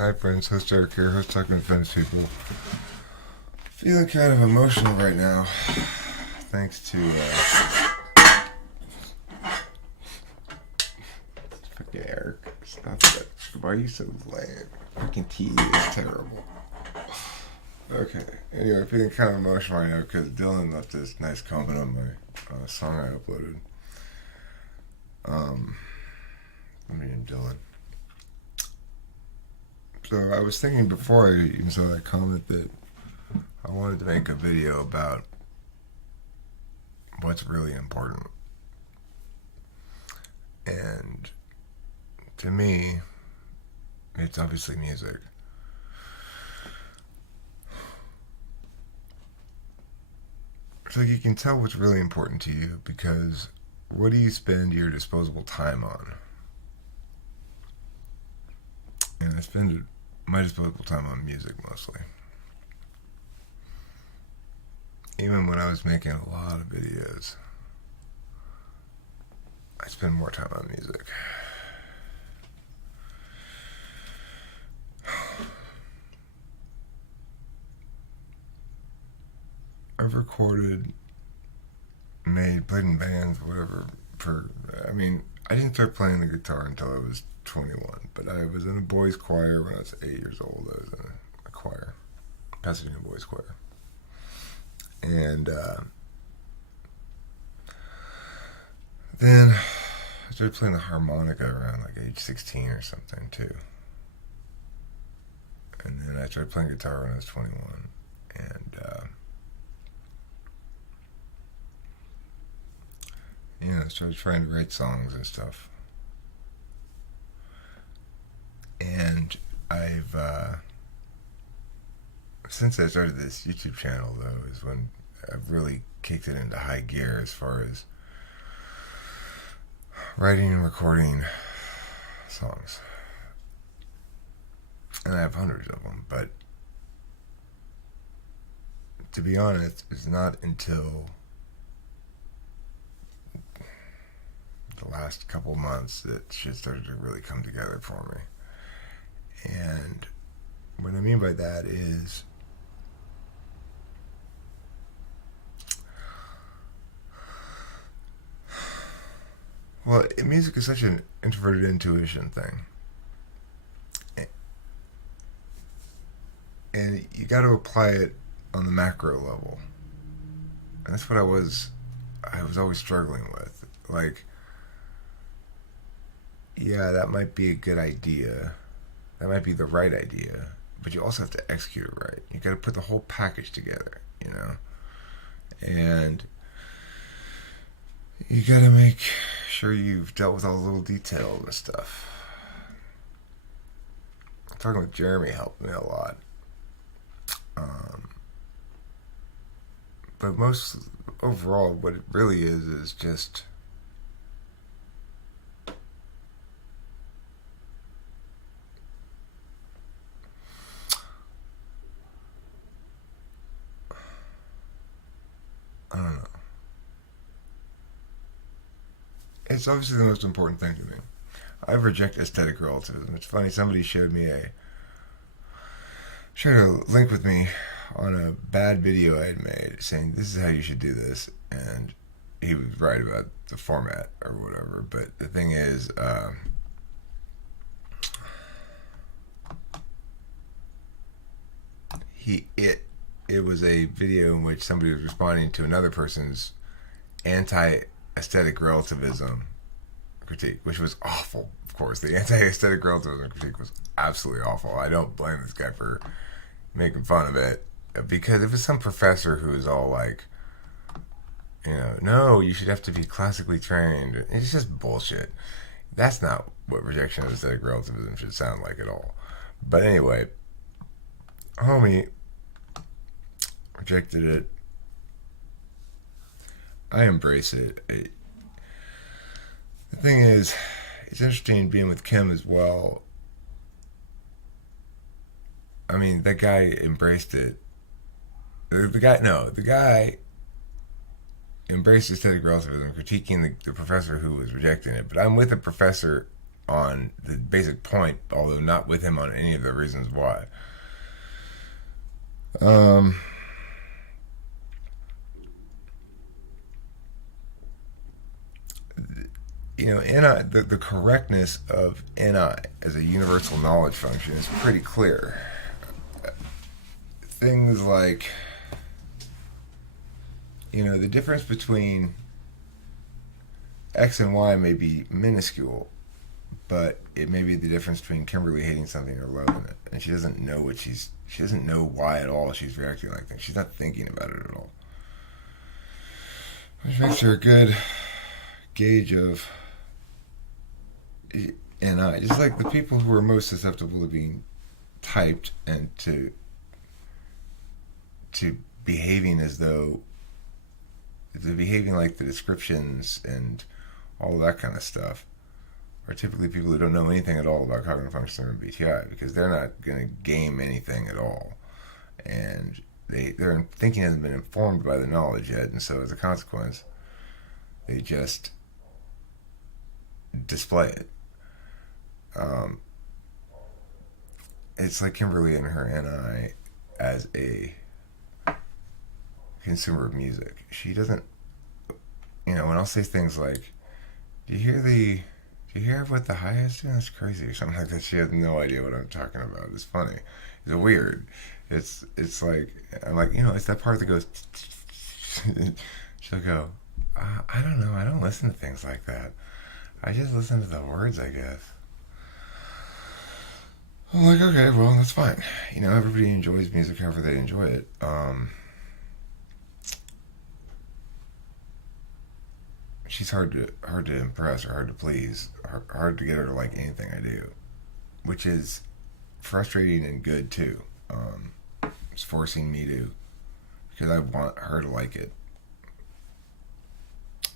Hi friends, host Eric here, host Talking to Famous People. Feeling kind of emotional right now, thanks to, fucking Eric. Stop that. Why are you so lame? Fucking tea is terrible. Okay, anyway, feeling kind of emotional right now because Dylan left this nice comment on my song I uploaded. Let me name Dylan. So I was thinking before I even saw that comment that I wanted to make a video about what's really important. And to me, it's obviously music. It's like you can tell what's really important to you because what do you spend your disposable time on? And I spend my disposable time on music mostly. Even when I was making a lot of videos, I spend more time on music. I've recorded, played in bands, whatever, I didn't start playing the guitar until I was 21, but I was in a boys' choir when I was 8 years old. I was in a choir, Pasadena Boys Choir. And then I started playing the harmonica around like age 16 or something too. And then I started playing guitar when I was 21. And I started trying to write songs and stuff. And I've since I started this YouTube channel, though, is when I've really kicked it into high gear as far as writing and recording songs. And I have hundreds of them, but to be honest, it's not until the last couple months that shit started to really come together for me. And what I mean by that is music is such an introverted intuition thing. And you got to apply it on the macro level. And that's what I was always struggling with. Like, yeah, that might be a good idea. That might be the right idea. But you also have to execute it right. You got to put the whole package together, And you got to make sure you've dealt with all the little details and stuff. Talking with Jeremy helped me a lot. But most overall, what it really is just I don't know. It's obviously the most important thing to me. I reject aesthetic relativism. It's funny, somebody shared a link with me on a bad video I had made saying this is how you should do this, and he was right about the format or whatever, but the thing is, it was a video in which somebody was responding to another person's anti-aesthetic relativism critique, which was awful. Of course, the anti-aesthetic relativism critique was absolutely awful. I don't blame this guy for making fun of it, because if it's some professor who is all like, no, you should have to be classically trained, it's just bullshit. That's not what rejection of aesthetic relativism should sound like at all. But anyway, homie rejected it. I embrace it. The thing is, it's interesting being with Kim as well. I mean, that guy embraced it. The guy embraced aesthetic relativism, critiquing the professor who was rejecting it. But I'm with a professor on the basic point, although not with him on any of the reasons why. Um, NI, the correctness of NI as a universal knowledge function is pretty clear. Things like, the difference between X and Y may be minuscule, but it may be the difference between Kimberly hating something or loving it. And she doesn't know she doesn't know why at all she's reacting like that. She's not thinking about it at all. Which makes her a good gauge of NI. Just like the people who are most susceptible to being typed and to behaving as though behaving like the descriptions and all of that kind of stuff are typically people who don't know anything at all about cognitive function or MBTI, because they're not going to game anything at all, and their thinking hasn't been informed by the knowledge yet, and so as a consequence they just display it. It's like Kimberly and her NI as a consumer of music. She doesn't, when I'll say things like, do you hear what the hi is doing? That's crazy, or something like that. She has no idea what I'm talking about. It's funny. It's weird. It's like, I'm like, it's that part that goes, she'll go, I don't know. I don't listen to things like that. I just listen to the words, I guess. I'm like, okay, well, that's fine. Everybody enjoys music however they enjoy it. She's hard to impress or hard to please, hard to get her to like anything I do, which is frustrating and good too. It's forcing me to, because I want her to like it.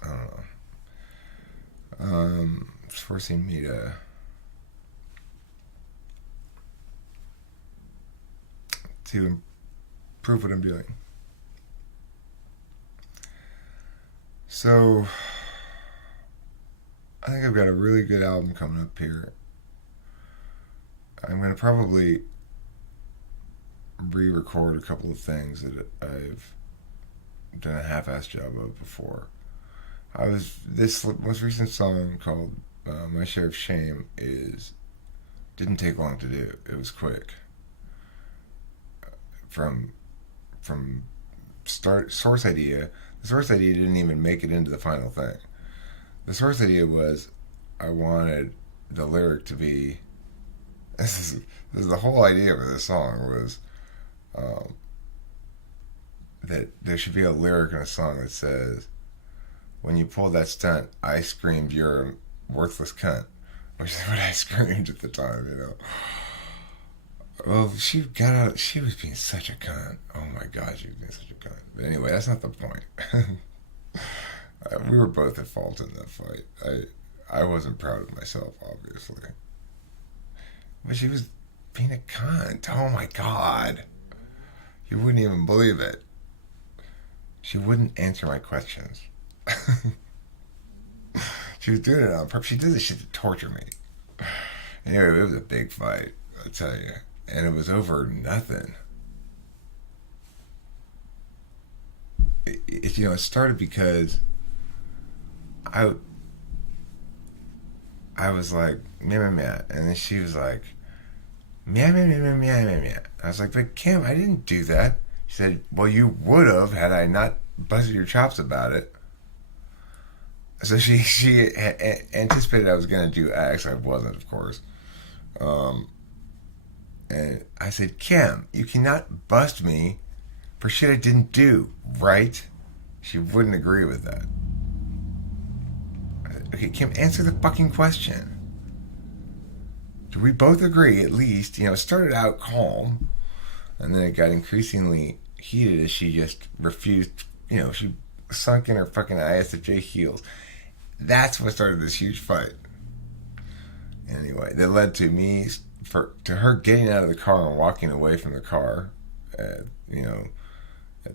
I don't know. It's forcing me to improve what I'm doing. So I think I've got a really good album coming up here. I'm going to probably re-record a couple of things that I've done a half-assed job of before. This most recent song called My Share of Shame didn't take long to do. It was quick. From source idea, the source idea didn't even make it into the final thing. The source idea was, I wanted the lyric to be, this is the whole idea of this song was that there should be a lyric in a song that says, when you pulled that stunt, I screamed, you're a worthless cunt, which is what I screamed at the time, Well, she was being such a cunt. Oh my God, she was being such a cunt. But anyway, that's not the point. We were both at fault in that fight. I wasn't proud of myself, obviously. But she was being a cunt. Oh my God. You wouldn't even believe it. She wouldn't answer my questions. She was doing it on purpose. She did this shit to torture me. Anyway, it was a big fight, I'll tell you. And it was over nothing. It started because I was like, meow, meow, meow. And then she was like, meow, meow, meow, meow, meow, meow, meow. I was like, but Kim, I didn't do that. She said, well, you would have had I not busted your chops about it. So she anticipated I was going to do X. I wasn't, of course. And I said, Kim, you cannot bust me for shit I didn't do, right? She wouldn't agree with that. I said, okay, Kim, answer the fucking question. Do we both agree, at least? It started out calm, and then it got increasingly heated as she just refused. She sunk in her fucking ISFJ heels. That's what started this huge fight. Anyway, that led to me, to her getting out of the car and walking away from the car, at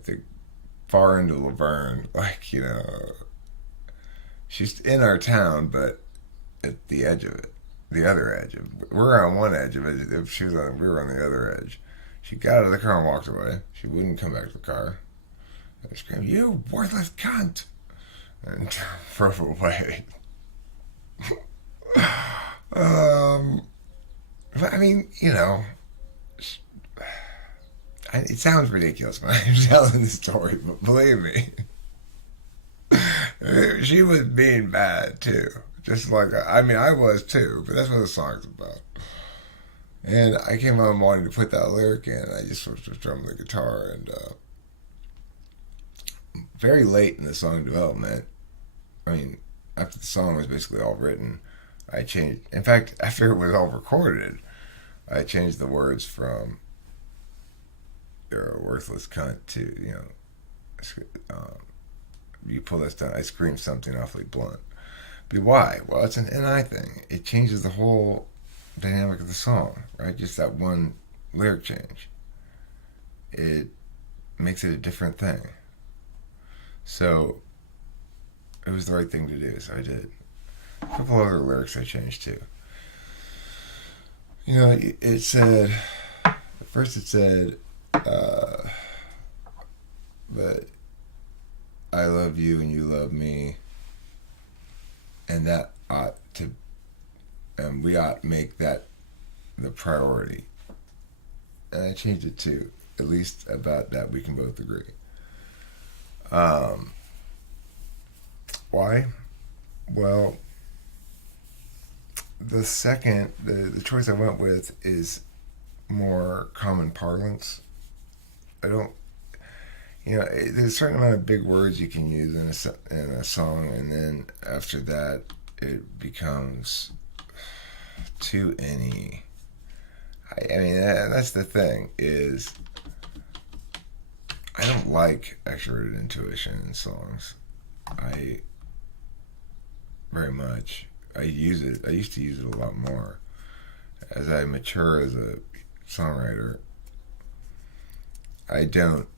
the far end of Laverne, she's in our town, but at the edge of it. the other edge. We're on one edge of it. If she was on, we were on the other edge. She got out of the car and walked away. She wouldn't come back to the car. I screamed, "You worthless cunt!" and drove away. But I mean, it sounds ridiculous when I'm telling the story, but believe me, she was being bad too. Just like, I was too, but that's what the song's about. And I came home wanting to put that lyric in. I just was strumming the guitar, and very late in the song development, after the song was basically all written, I changed. In fact, after it was all recorded, I changed the words from "you're a worthless cunt" to you pull this down. I screamed something awfully blunt. But why? Well, it's an NI thing. It changes the whole dynamic of the song, right? Just that one lyric change. It makes it a different thing. So it was the right thing to do, so I did. A couple other lyrics I changed too. It said, at first it said, but I love you and you love me, and that ought to, and we ought to make that the priority. And I changed it to, at least about that we can both agree. Why? Well, the second, the choice I went with is more common parlance. There's a certain amount of big words you can use in a song, and then after that, it becomes too any. That's the thing, is I don't like extroverted intuition in songs. Very much. I use it. I used to use it a lot more. As I mature as a songwriter, I don't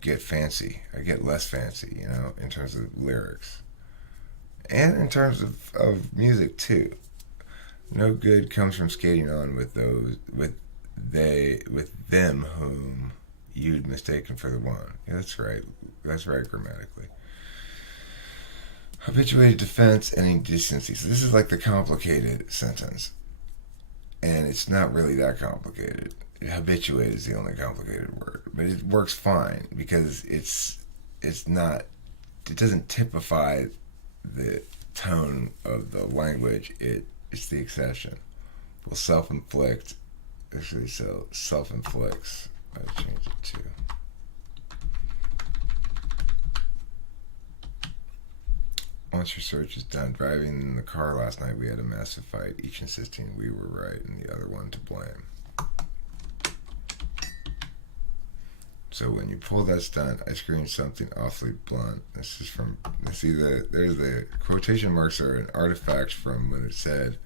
get fancy. I get less fancy, in terms of lyrics. And in terms of music too. No good comes from skating on with them whom you'd mistaken for the one. Yeah, that's right. That's right grammatically. Habituated defense and indecency. So this is like the complicated sentence. And it's not really that complicated. Habituate is the only complicated word. But it works fine because it doesn't typify the tone of the language. It's the exception. Will self-inflict. Actually, so self-inflicts. I changed it to. Once your search is done, driving in the car last night, we had a massive fight, each insisting we were right and the other one to blame. So when you pull that stunt, I screamed something awfully blunt. This is from, there's the quotation marks are an artifact from when it said,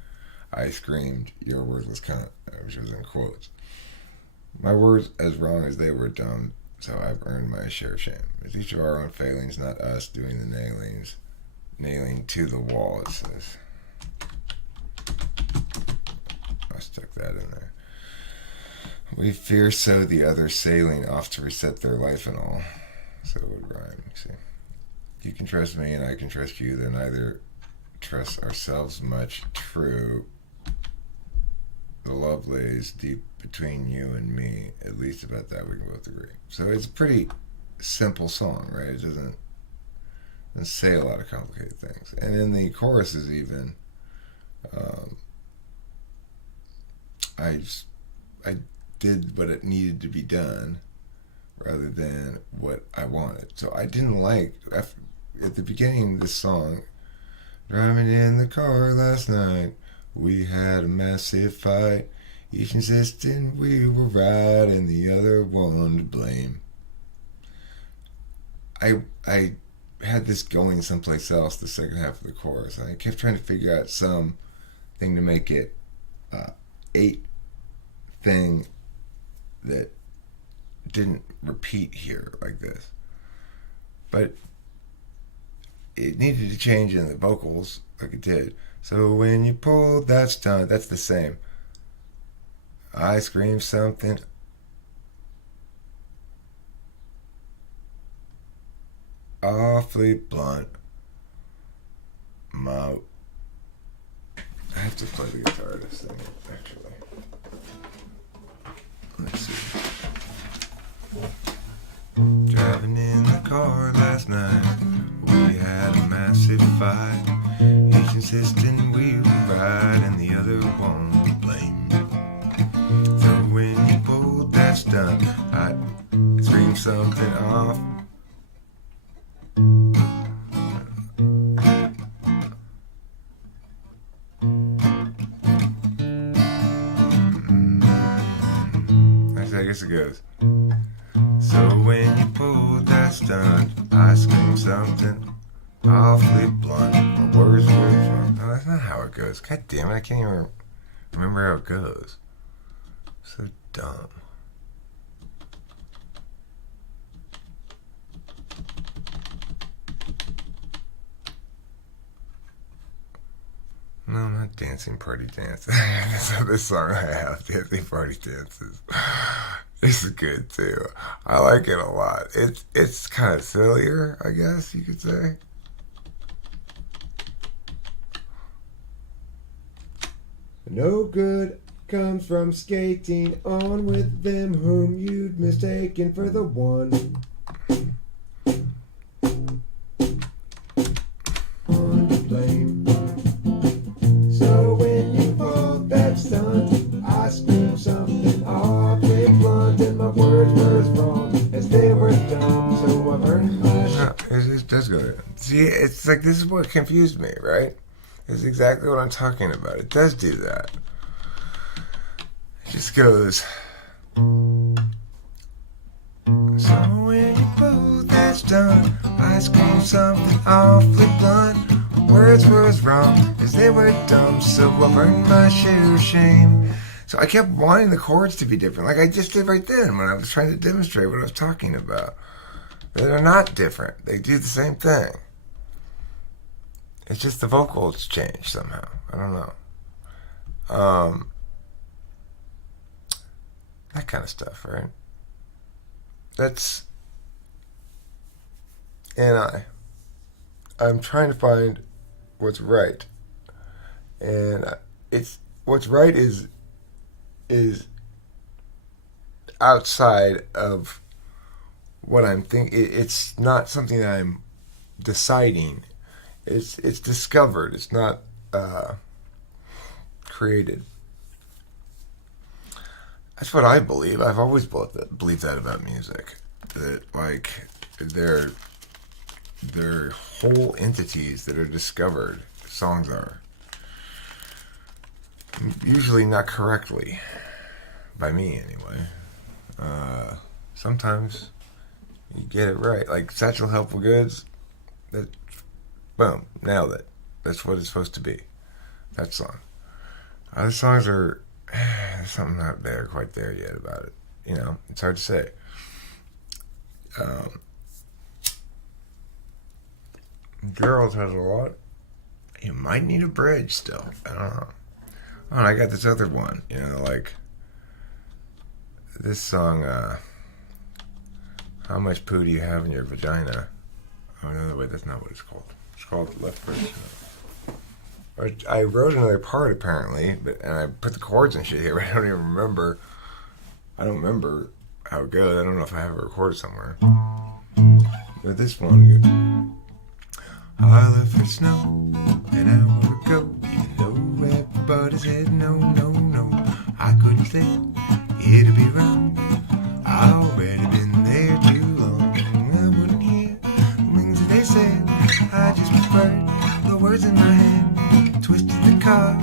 I screamed, "You're a worthless cunt," which was in quotes. My words, as wrong as they were dumb, so I've earned my share of shame. It's each of our own failings, not us doing the nailing to the wall, it says. I stuck that in there. We fear so the others sailing off to reset their life and all. So it would rhyme, you see. You can trust me and I can trust you, then neither trust ourselves much. True. The love lays deep between you and me. At least about that we can both agree. So it's a pretty simple song, right? It doesn't say a lot of complicated things. And in the choruses even, I did what it needed to be done rather than what I wanted. So I didn't like, at the beginning of this song, driving in the car last night, we had a massive fight, each insisting we were right and the other one to blame. I had this going someplace else, the second half of the chorus, and I kept trying to figure out some thing to make it 8 thing that didn't repeat here like this. But it needed to change in the vocals, like it did, So when you pulled that stunt, that's the same. I screamed something awfully blunt. I have to play the guitar to sing it, actually. Let's see. Driving in the car last night, we had a massive fight. Each insisting we were right and the other one to blame. So when you pulled that stunt, I screamed something off. I guess it goes. So when you pulled that stunt, I screamed something awfully blunt. My words were wrong. No, that's not how it goes. God damn it, I can't even remember how it goes. So dumb. No, I'm not dancing party dances. That's not this song I have, dancing party dances. This is good too. I like it a lot. It's kind of sillier, I guess you could say. No good comes from skating on with them whom you'd mistaken for the one. On to blame. So when you pulled that stunt, I screamed something awfully blunt, and my words were as wrong as they were dumb. So I learned my it does go there. See, it's like this is what confused me, right? This is exactly what I'm talking about. It does do that. It just goes. So when you pulled that stunt, I screamed something awfully blunt. Words were as wrong as they were dumb, so I burned my share of shame. So I kept wanting the chords to be different, like I just did right then when I was trying to demonstrate what I was talking about. They're not different. They do the same thing. It's just the vocals change somehow. I don't know. That kind of stuff, right? That's... And I'm trying to find what's right. And it's... What's right is outside of what I'm thinking. It's not something that I'm deciding. It's discovered. It's not created. That's what I believe. I've always believed that about music. That like they're whole entities that are discovered. Songs are usually not correctly by me anyway. Sometimes you get it right. Like Satchel Helpful Goods. That boom, nailed it. That's what it's supposed to be. That song. Other songs are there's something not there quite there yet about it. You know, it's hard to say. Girls has a lot. You might need a bridge still. I don't know. Oh, and I got this other one. You know, like this song. How much poo do you have in your vagina? Oh no, wait, that's not what it's called. It's called Left First. I wrote another part apparently, and I put the chords and shit here. I don't even remember. I don't remember how it goes. I don't know if I have it recorded somewhere. But this one good. I left for snow an hour ago, even though everybody said no, no, no. I couldn't stay here to be wrong. I already been there too long. I wouldn't hear the things that they said. I just preferred the words in my head. Twisted the car,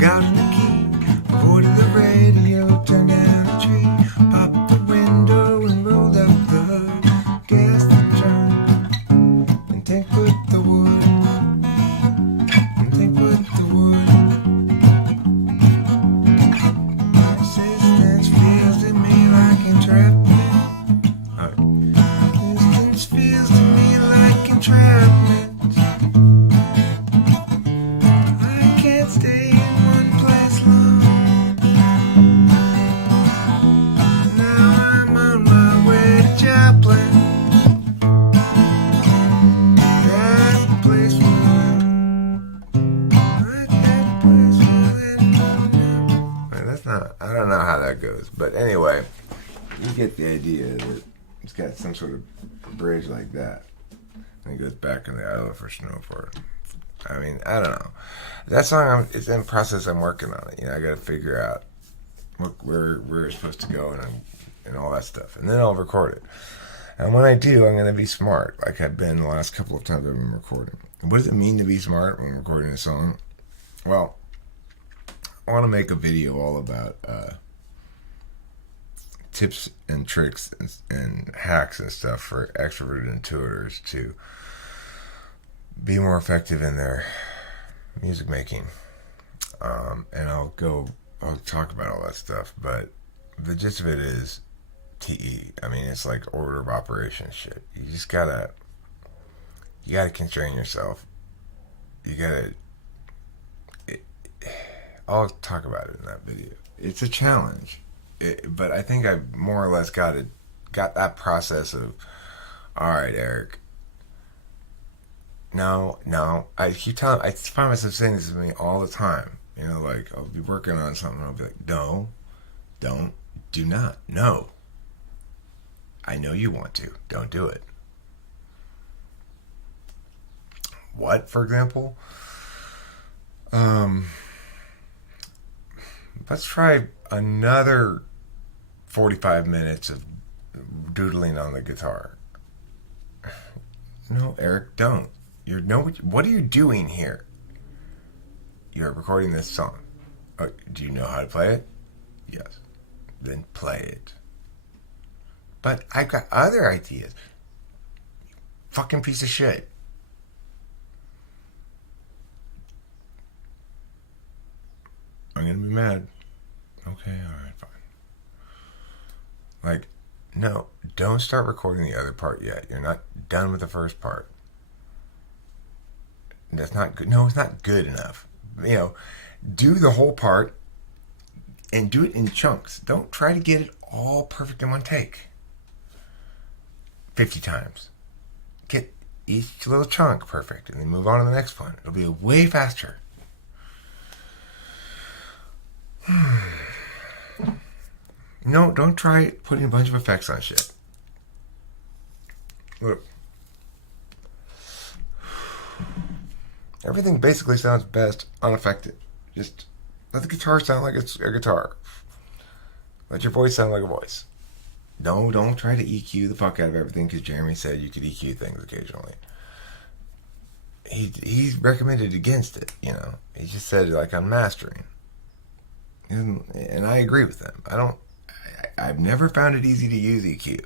got in the key, avoided the radio, turned down a tree, popped the window and rolled out the hood, gassed the trunk, and tank put the wood, My resistance feels to me like entrapment. Resistance feels to me like entrapment. not. I don't know how that goes. But anyway, you get the idea that it's got some sort of bridge like that. And it goes back in the I Love for Snowboard. I mean, I don't know. That song, it's in process. I'm working on it. I got to figure out where it's supposed to go and all that stuff. And then I'll record it. And when I do, I'm going to be smart, like I've been the last couple of times I've been recording. What does it mean to be smart when recording a song? Well, I want to make a video all about tips and tricks and hacks and stuff for extroverted intuitors to be more effective in their music making. And I'll talk about all that stuff, but the gist of it is TE. I mean, it's like order of operations shit. You just gotta constrain yourself. I'll talk about it in that video. It's a challenge, but I think I more or less got that process of, all right, Eric. No. I find myself saying this to me all the time. Like I'll be working on something and I'll be like, no, don't, do not, no. I know you want to. Don't do it. What, for example? Let's try another 45 minutes of doodling on the guitar. No, Eric, don't. What are you doing here? You're recording this song. Do you know how to play it? Yes. Then play it. But I've got other ideas. You fucking piece of shit. I'm gonna be mad. Okay, alright, fine. Like, no, don't start recording the other part yet. You're not done with the first part. That's not good. No, it's not good enough. Do the whole part and do it in chunks. Don't try to get it all perfect in one take. 50 times. Get each little chunk perfect and then move on to the next one. It'll be way faster. No, don't try putting a bunch of effects on shit. Look. Everything basically sounds best unaffected. Just let the guitar sound like it's a guitar. Let your voice sound like a voice. No, don't try to EQ the fuck out of everything because Jeremy said you could EQ things occasionally. He's recommended against it, He just said, like, I'm mastering. And I agree with him. I've never found it easy to use EQ.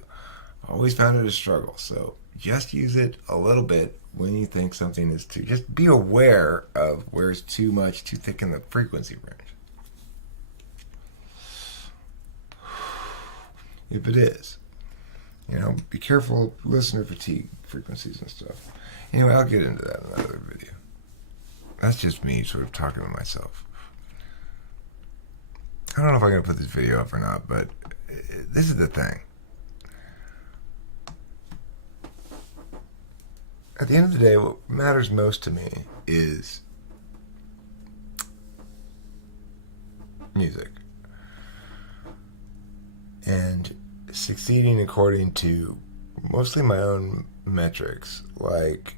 Always found it a struggle. So just use it a little bit when you think something is too. Just be aware of where it's too much, too thick in the frequency range. If it is. Be careful of listener fatigue frequencies and stuff. Anyway, I'll get into that in another video. That's just me sort of talking to myself. I don't know if I'm going to put this video up or not, but this is the thing. At the end of the day, what matters most to me is music. And succeeding according to mostly my own metrics, like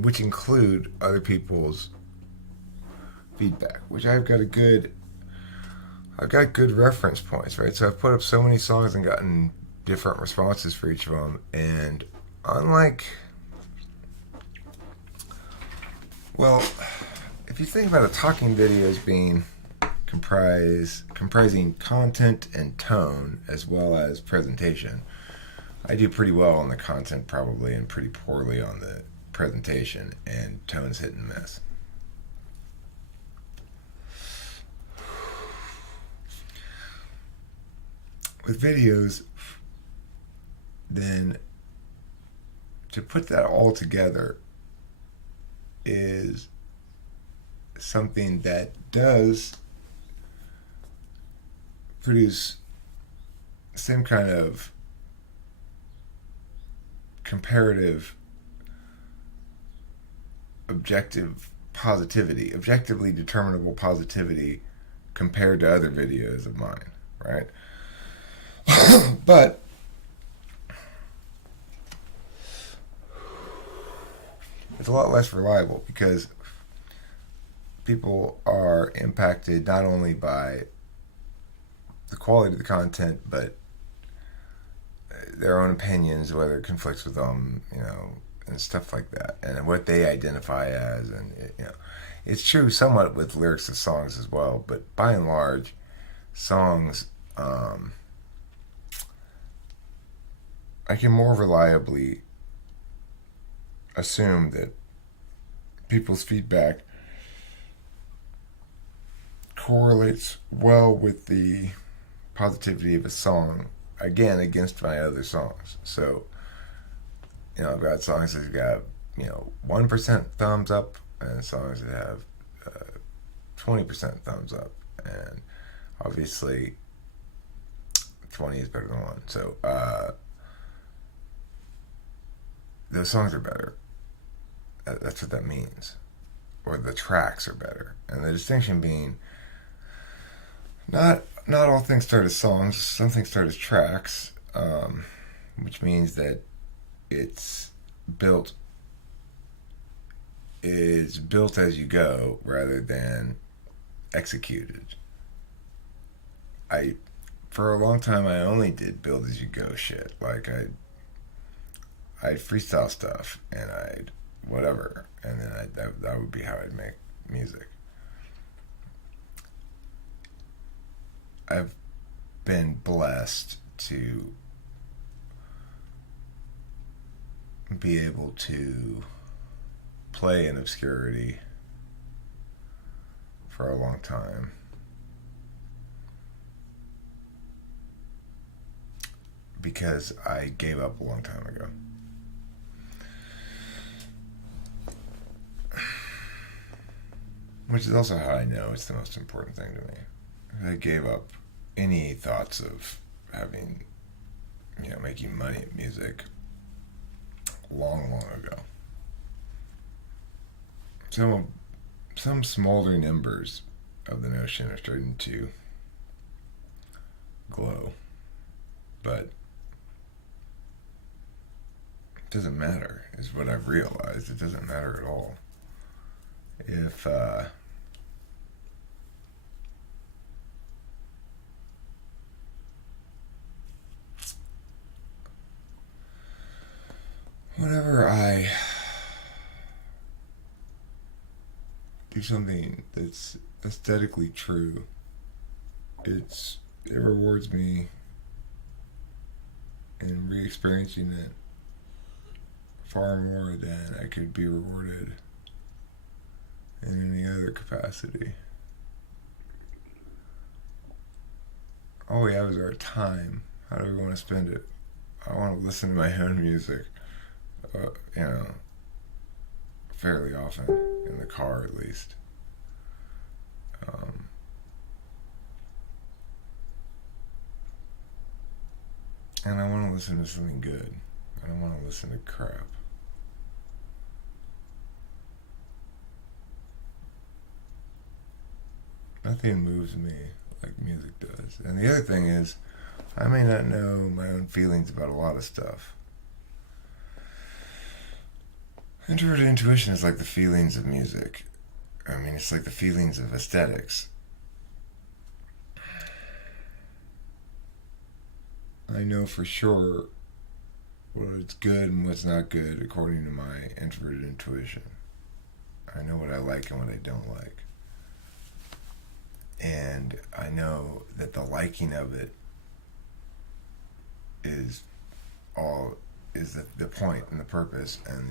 which include other people's feedback, which I've got good reference points, right? So I've put up so many songs and gotten different responses for each of them, and unlike, well, if you think about a talking video as being comprising content and tone as well as presentation, I do pretty well on the content probably and pretty poorly on the presentation, and tone's hit and miss. With videos, then to put that all together is something that does produce the same kind of comparative objective positivity, objectively determinable positivity compared to other videos of mine, right? But it's a lot less reliable because people are impacted not only by the quality of the content, but their own opinions, whether it conflicts with them, and stuff like that, and what they identify as, and it's true somewhat with lyrics of songs as well. But by and large, songs, I can more reliably assume that people's feedback correlates well with the positivity of a song, again, against my other songs. So, I've got songs that got 1% thumbs up, and songs that have 20% thumbs up, and obviously 20 is better than 1. So those songs are better. That's what that means. Or the tracks are better. And the distinction being, not all things start as songs. Some things start as tracks, which means that it's built as you go rather than executed. For a long time, I only did build as you go shit. Like I'd freestyle stuff and I'd whatever, and then that would be how I'd make music. I've been blessed to be able to play in obscurity for a long time. Because I gave up a long time ago. Which is also how I know it's the most important thing to me. I gave up any thoughts of having, making money at music long, long ago. Some smoldering embers of the notion are starting to glow, but it doesn't matter, is what I've realized. It doesn't matter at all. If whenever I do something that's aesthetically true, it rewards me in re-experiencing it far more than I could be rewarded in any other capacity. All we have is our time. How do we want to spend it? I want to listen to my own music, fairly often, in the car at least. And I want to listen to something good. I don't want to listen to crap. Nothing moves me like music does. And the other thing is, I may not know my own feelings about a lot of stuff. Introverted intuition is like the feelings of music. I mean, it's like the feelings of aesthetics. I know for sure what's good and what's not good according to my introverted intuition. I know what I like and what I don't like. And I know that the liking of it is the point and the purpose and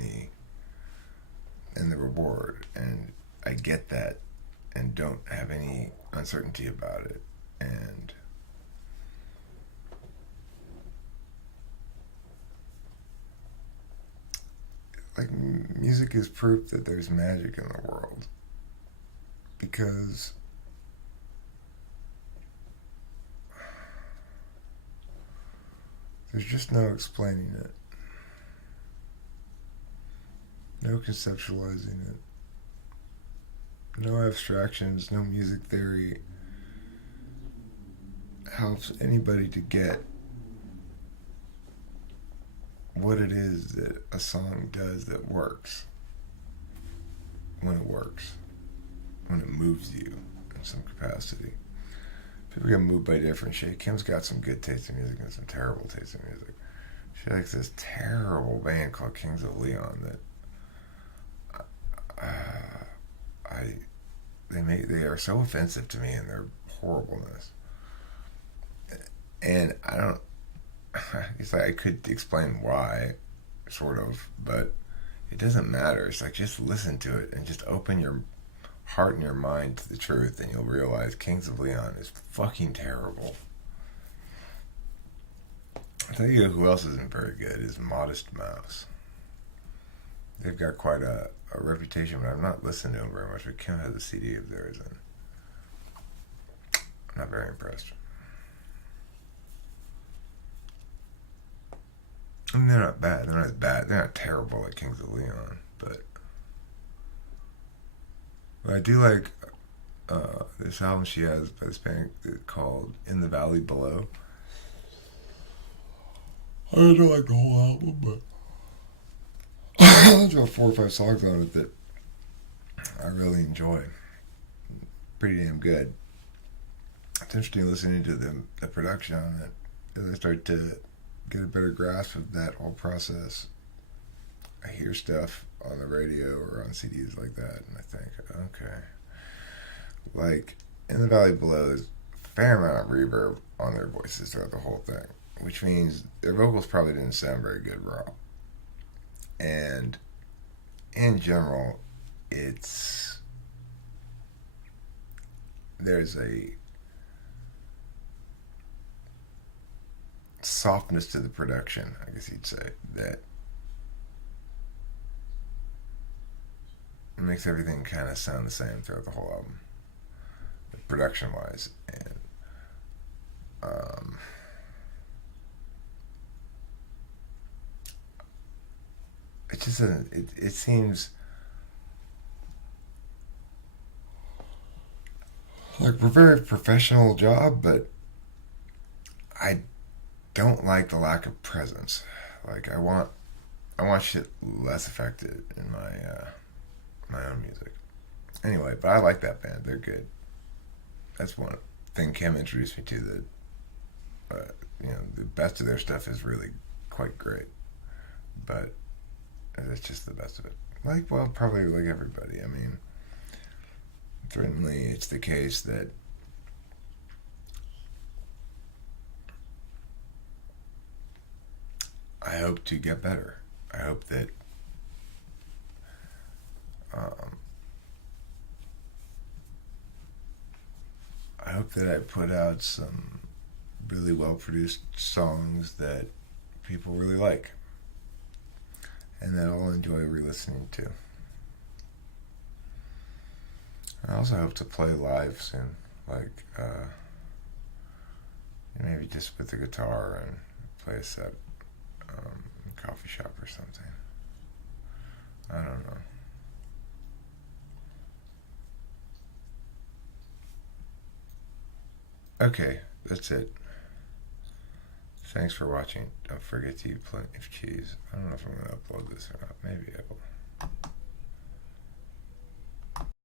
the reward, and I get that and don't have any uncertainty about it. And like, music is proof that there's magic in the world, because there's just no explaining it. no conceptualizing it, no abstractions, no music theory helps anybody to get what it is that a song does that works when it works, when it moves you in some capacity. People get moved by different shit. Kim's got some good taste in music and some terrible taste in music. She likes this terrible band called Kings of Leon that they are so offensive to me in their horribleness. And I don't. It's like I could explain why, sort of, but it doesn't matter. It's like just listen to it and just open your heart and your mind to the truth, and you'll realize Kings of Leon is fucking terrible. I'll tell you who else isn't very good is Modest Mouse. They've got quite a reputation, but I've not listened to them very much. But Kim has a CD of theirs, and I'm not very impressed. I mean, they're not bad. They're not as bad. They're not terrible like Kings of Leon, but I do like this album she has by this band called In the Valley Below. I don't like the whole album, but there's about 4 or 5 songs on it that I really enjoy. Pretty damn good. It's interesting listening to the production on it as I start to get a better grasp of that whole process. I hear stuff on the radio or on CDs like that, and I think, okay. Like, In the Valley Below, there's a fair amount of reverb on their voices throughout the whole thing, which means their vocals probably didn't sound very good raw. And in general, there's a softness to the production, I guess you'd say, that makes everything kind of sound the same throughout the whole album, production wise. And it just doesn't, it seems like we're a very professional job, but I don't like the lack of presence. Like I want shit less affected in my own music. Anyway, but I like that band. They're good. That's one thing Kim introduced me to that the best of their stuff is really quite great. But it's just the best of it. Like, well, probably like everybody. I mean, certainly it's the case that I hope to get better. I hope that I put out some really well produced songs that people really like and that I'll enjoy re-listening to. I also hope to play live soon, like maybe just with the guitar and play a set coffee shop or something. I don't know. Okay, that's it. Thanks for watching. Don't forget to eat plenty of cheese. I don't know if I'm going to upload this or not. Maybe I will.